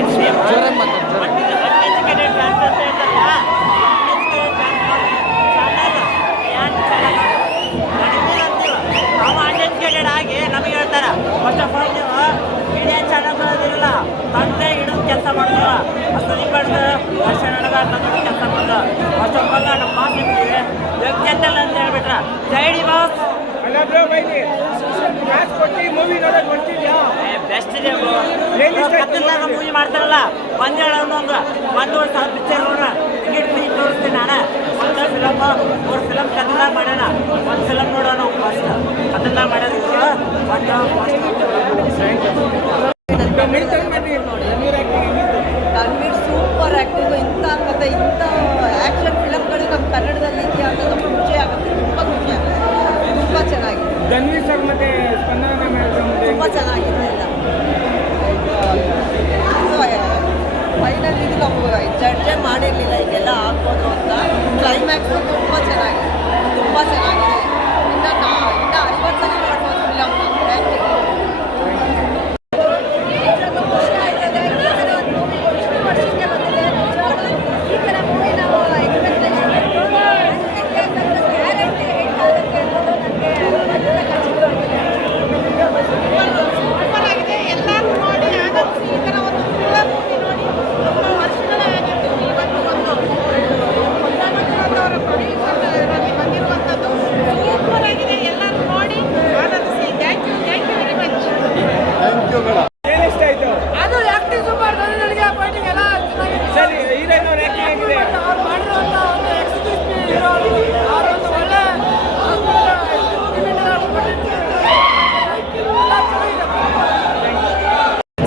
ಜೋರಾಗಿ ಮಾತಾಡ್ತಾರೆ. Uneducated fans ಅಂತ ಹೇಳ್ತಾರಲ್ಲ, ನಾವು ಅನ್ಎಜುಕೇಟೆಡ್ ಆಗಿ ನಮಗೆ ಹೇಳ್ತಾರ ಫಸ್ಟ್ ಆಫ್ ಆಲ್ ನೀವು ಇಂಡಿಯನ್ ಚಾನಲ್ ಬರೋದಿರಲ್ಲ, ತಂದೆ ಹಿಡಿದು ಕೆಲಸ ಮಾಡಿದ್ರು ಅಷ್ಟು ನಿಂಬಡ್ದು ದರ್ಶನ ತಂದು ಕೆಲಸ ಮಾಡಿದ್ರು. ಫಸ್ಟ್ ಆಫ್ ಆಲ್ ನಮ್ಮ ಮಾತಿಗೆ ವ್ಯಕ್ತಿಯಂತೆಲ್ಲ ಅಂತ ಹೇಳ್ಬಿಟ್ರ ಜೈಡಿ ಬಾಸ್ ಬೆಸ್ಟ್ ಇದೆ. ಕತ್ತಲ್ದಾಗ ಮೂವಿ ಮಾಡ್ತಾರಲ್ಲ, ಒಂದೂವರೆ ಸಾವಿರ ಪಿಕ್ಚರ್ ನೋಡ್ರ ಟಿಕೆಟ್ ಫ್ರೀ ತೋರಿಸ್ತೀನಿ ನಾನು. ಒಂದು ಫಿಲಮ್ 3 ಫಿಲಮ್ ಕತ್ತಲ್ದಾಗ ಮಾಡ್ಯಾನ, ಒಂದು ಫಿಲಮ್ ನೋಡೋಣ ಫಸ್ಟ್ ಕತ್ತಲ್ದಾಗ ಮಾಡ್ಯಾರ ಇವರು. Ranveer super acting. ಇಂಥ ಕಥೆ, ಇಂಥ ಆ್ಯಕ್ಷನ್ ಫಿಲಮ್ಗಳು ನಮ್ಮ ಕನ್ನಡದಲ್ಲಿ ಇದೆಯಾ ಅಂತ ನಮ್ಗೆ ಖುಷಿ ಆಗುತ್ತೆ, ತುಂಬ ಖುಷಿ ಆಗುತ್ತೆ. ತುಂಬ ಚೆನ್ನಾಗಿದೆ ಧನ್ವೀರ್ ಸರ್ ಮತ್ತೆ ಸ್ಪಂದನ ಮೇಡಮ್ ತುಂಬ ಚೆನ್ನಾಗಿದೆ ಎಲ್ಲ. ಫೈನಲ್ ಇದು ನಾವು ಜಡ್ಜೇ ಮಾಡಿರಲಿಲ್ಲ ಇದೆಲ್ಲ ಆಗ್ಬೋದು ಅಂತ. ಕ್ಲೈಮ್ಯಾಕ್ಸು ತುಂಬ ಚೆನ್ನಾಗಿದೆ, ತುಂಬ ಚೆನ್ನಾಗಿದೆ. ಇನ್ನು 50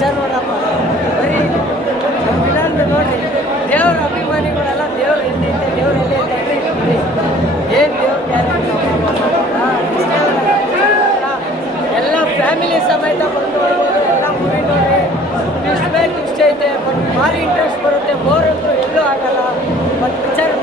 ಸಲ ನೋಡ್ಬೋದು ಫಿಲಮ್. ದೇವ್ರ ಅಭಿಮಾನಿಗಳೆಲ್ಲ ದೇವ್ರು ಎಲ್ಲಿದೆ, ದೇವ್ರು ಎಲ್ಲಿ ಇದೆ ಏನು ದೇವ್ರು ಎಲ್ಲ ಫ್ಯಾಮಿಲಿ ಸಮೇತ ಬಂದು ಹೋಗ್ಬೋದು. ಎಲ್ಲ ಮೂವಿ ನೋಡಿ ಇಷ್ಟ ಮೇಲೆ ಇಷ್ಟ ಐತೆ, ಬಟ್ ಭಾರಿ ಇಂಟ್ರೆಸ್ಟ್ ಬರುತ್ತೆ. ಬೋರ್ ಅಂತೂ ಎಲ್ಲೂ ಆಗಲ್ಲ. But picture